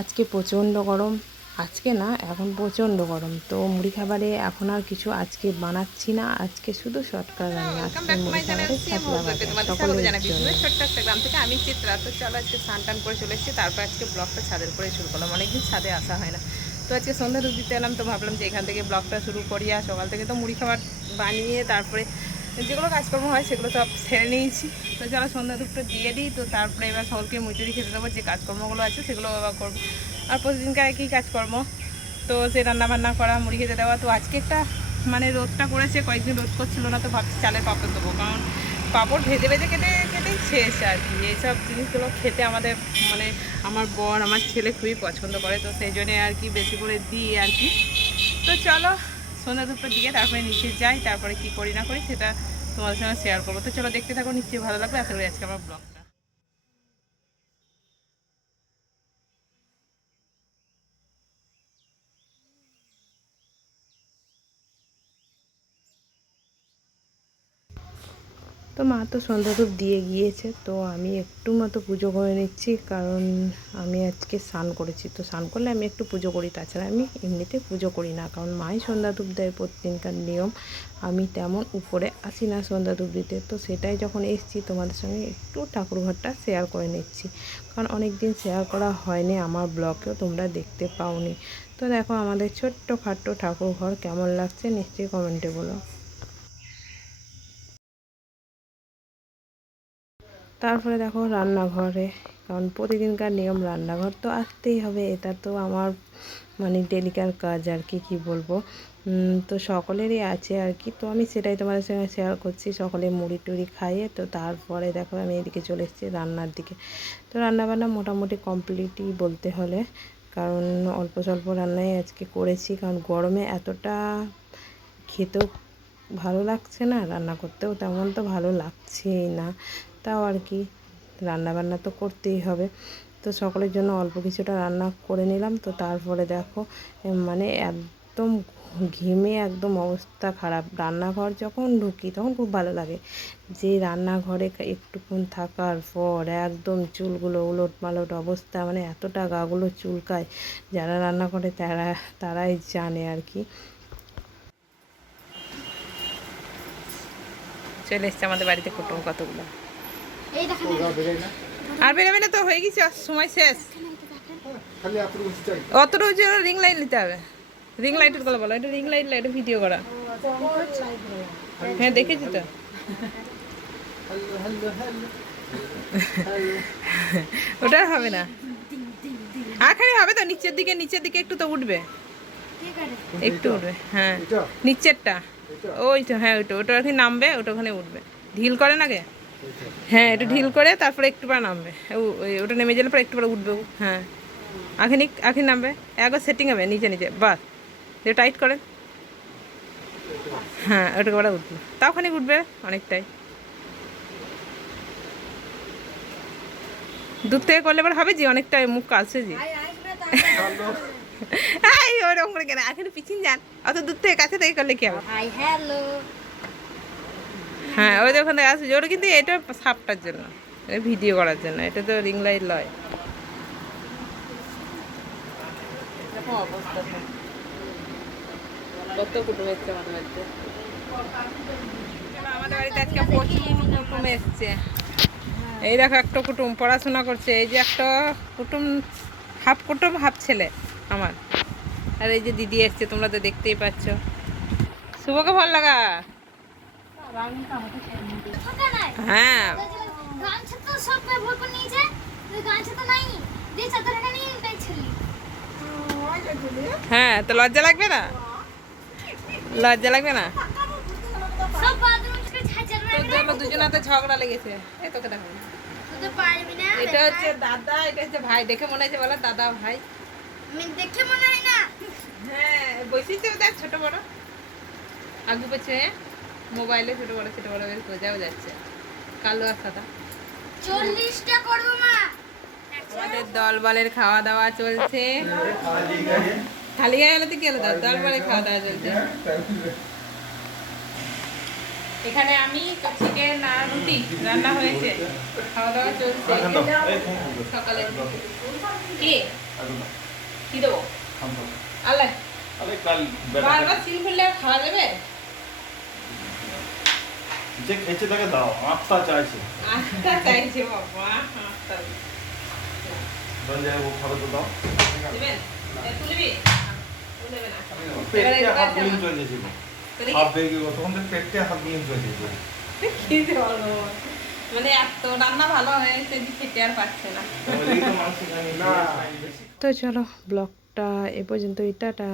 আজকে প্রচণ্ড গরম, আজকে না এখন প্রচণ্ড গরম, তো মুড়ি খাবারে এখন আর কিছু আজকে বানাচ্ছি না। আজকে শুধু শর্টকাট রান্না, আজকে মুড়ি খাবারে ছাতলা ভাজা সকলের জন্য। ছোট্ট একটা গ্রাম থেকে আমি চিত্রা। তো চলো আজকে স্নান টান করে চলে এসেছি, তারপর আজকে ব্লগটা ছাদের করে শুরু করলাম। অনেকদিন ছাদে আসা হয় না, তো আজকে সন্ধ্যা ধূপ দিতে এলাম। তো ভাবলাম যে এখান থেকে ব্লগটা শুরু করি। আর সকাল থেকে তো মুড়ি খাবার বানিয়ে তারপরে যেগুলো কাজকর্ম হয় সেগুলো সব সেরে নিয়েছি। তো চলো সন্ধ্যা ধূপটা দিয়ে দিই, তো তারপরে এবার সকলকে মুচুরি খেতে দেবো। যে কাজকর্মগুলো আছে সেগুলো আবার করবো, আর প্রতিদিনকার একই কাজকর্ম। তো সে রান্নাবান্না করা, মুড়ি খেতে দেওয়া। তো আজকে একটা মানে রোদটা করেছে, কয়েকদিন রোদ করছিল না, তো ভাবছি চালের পাঁপড় দেবো, কারণ পাঁপড় ভেজে ভেজে কেটেই শেষ আর কি। এইসব জিনিসগুলো খেতে আমাদের মানে আমার বর আমার ছেলে খুবই পছন্দ করে, তো সেই জন্যে আর কি বেশি করে দিই আর কি। তো চলো সন্ধ্যা ধূপের দিকে তারপরে নিচে যাই, তারপরে কি করি না করি সেটা তোমাদের সঙ্গে শেয়ার করবো। তো চলো দেখতে থাকো, নিশ্চয়ই ভালো লাগবে। আশা করি আজকে আমার ব্লগটা। তো মা তো সন্ধ্যা ধূপ দিয়ে গিয়েছে, তো আমি একটু মতো পুজো করে নিচ্ছি, কারণ আমি আজকে স্নান করেছি। তো স্নান করলে আমি একটু পুজো করি, তাছাড়া আমি এমনিতে পুজো করি না, কারণ মাই সন্ধ্যা ধূপ দেয় প্রতিদিনকার নিয়ম। আমি তেমন উপরে আসি না সন্ধ্যা ধূপ দিতে। তো সেটাই যখন এসেছি তোমাদের সঙ্গে একটু ঠাকুরঘরটা শেয়ার করে নিচ্ছি, কারণ অনেক দিন শেয়ার করা হয়নি, আমার ব্লগেও তোমরা দেখতে পাওনি। তো দেখো আমাদের ছোট্ট খাট্ট ঠাকুরঘর কেমন লাগছে নিশ্চয়ই কমেন্টে বলো। তারপরে দেখো রান্নাঘরে, কারণ প্রতিদিনকার নিয়ম রান্নাঘর তো আসতেই হবে, এটা তো আমার মানে ডেলিকার কাজ আর কি, কী বলবো। তো সকলেরই আছে আর কি, তো আমি সেটাই তোমাদের সঙ্গে শেয়ার করছি। সকলে মুড়ি টুড়ি খাইয়ে তো তারপরে দেখো আমি এদিকে চলে এসেছি রান্নার দিকে। তো রান্নাবান্না মোটামুটি কমপ্লিটই বলতে হলে, কারণ অল্প স্বল্প রান্নাই আজকে করেছি, কারণ গরমে এতটা খেতেও ভালো লাগছে না, রান্না করতেও তেমন তো ভালো লাগছেই না। তাও আর কি রান্নাবান্না তো করতেই হবে। তো সকলের জন্য অল্প কিছুটা রান্না করে নিলাম। তো তারপরে দেখো মানে একদম ঘেমে একদম অবস্থা খারাপ। রান্নাঘর যখন ঢুকি তখন খুব ভালো লাগে, যে রান্নাঘরে একটুক্ষণ থাকার পর একদম চুলগুলো উলট পালট অবস্থা, মানে এতটা গাগুলো চুলকায়। যারা রান্না করে তারাই জানে আর কি। চলে এসছে আমাদের বাড়িতে কুটুম কতগুলো। আর বেরোবে না তো, হয়ে গেছে সময় শেষ। অত রোজ রিং লাইট নিতে হবে। রিং লাইটের কথা বলো, এটা রিং লাইট, এটা ভিডিও করা। হ্যাঁ দেখেছি তো। ওটা হবে না, আখানে হবে তো, নিচের দিকে একটু তো উঠবে, একটু উঠবে। হ্যাঁ নিচেরটা, ওই তো, হ্যাঁ ওইটা ওটা ওখানে নামবে, ওটা ওখানে উঠবে। ঢিল করে না গে, হ্যাঁ একটু ঢিল করে তারপরে একটু পরে নামবে। ওটা নেমে গেলে পরে একটু পরে উঠবে। হ্যাঁ আখি নামবে, একবার সেটিং হবে নিচে নিচে, বাস যে টাইট করেন। হ্যাঁ ওটাকে পরে উঠবে, তাও ওখানে উঠবে অনেকটাই। দূর থেকে করলে পরে হবে যে অনেকটাই মুখ কাছে যে। ওরকম করে কেন, এখন পিছিয়ে যান, অত দূর থেকে কাছে থেকে করলে কি হবে। হ্যাঁ ওই ওখান থেকে আসবে, ওটা কিন্তু এটা সাপটার জন্য, ভিডিও করার জন্য, এটা তো রিং লাইট লয়। অবস্থা কত কুটুম এসছে আমাদের বাড়িতে। আমাদের বাড়িতে আজকে প্রচুর কুটুম এসছে। এই দেখো একটা কুটুম পড়াশোনা করছে, এই যে একটা কুটুম হাফ ছেলে আমার। আর এই যে দিদি এসছে, তোমরা তো দেখতেই পাচ্ছ। শুভকে ভালো লাগা। হ্যাঁ হ্যাঁ, তো লজ্জা লাগবে না, লজ্জা লাগবে না। দুজনাতে ঝগড়া লেগেছে। এই তোকে দেখো, এটা হচ্ছে দাদা, এটা হচ্ছে ভাই। দেখে মনে হচ্ছে বলো দাদা ভাই, দেখে মনে হয় না। হ্যাঁ বসেছে দেখ, ছোট বড় আগু পেছে মোবাইলে ছোট বড় বেশ বোঝাও যাচ্ছে, কালো আর সাদা। 40টা করবো মা। আমাদের দলবলের খাওয়া দাওয়া চলছে। খালি গায়ে হলে তো কি হলো, দলবলের খাওয়া দাওয়া চলছে। এখানে আমি তো চিকেন আর রুটি রান্না হয়েছে, খাওয়া দাওয়া চলছে সকালে। কি কি দেবো আল্লাহ, বারবার চিল ফেললে আর খাওয়া যাবে? যে খেয়েছে তাকে দাও, আত্মা চাইছে। আটটা চাইছে বাবা, আটটা ও খাবে তো দাও। দিবেন? তুলবি? তুলবে না। পেটে হাত বুলিয়ে চলে ছিল, হাত বেরিয়ে গেল তখন তো পেটে হাত বুলিয়ে চলে ছিল। কি বলবো, মানে এত রান্না ভালো হয়েছে যে খেতে আর পাচ্ছে না। মাংস খাই না। তো চলো ব্লগটা এ পর্যন্তই, টাটা।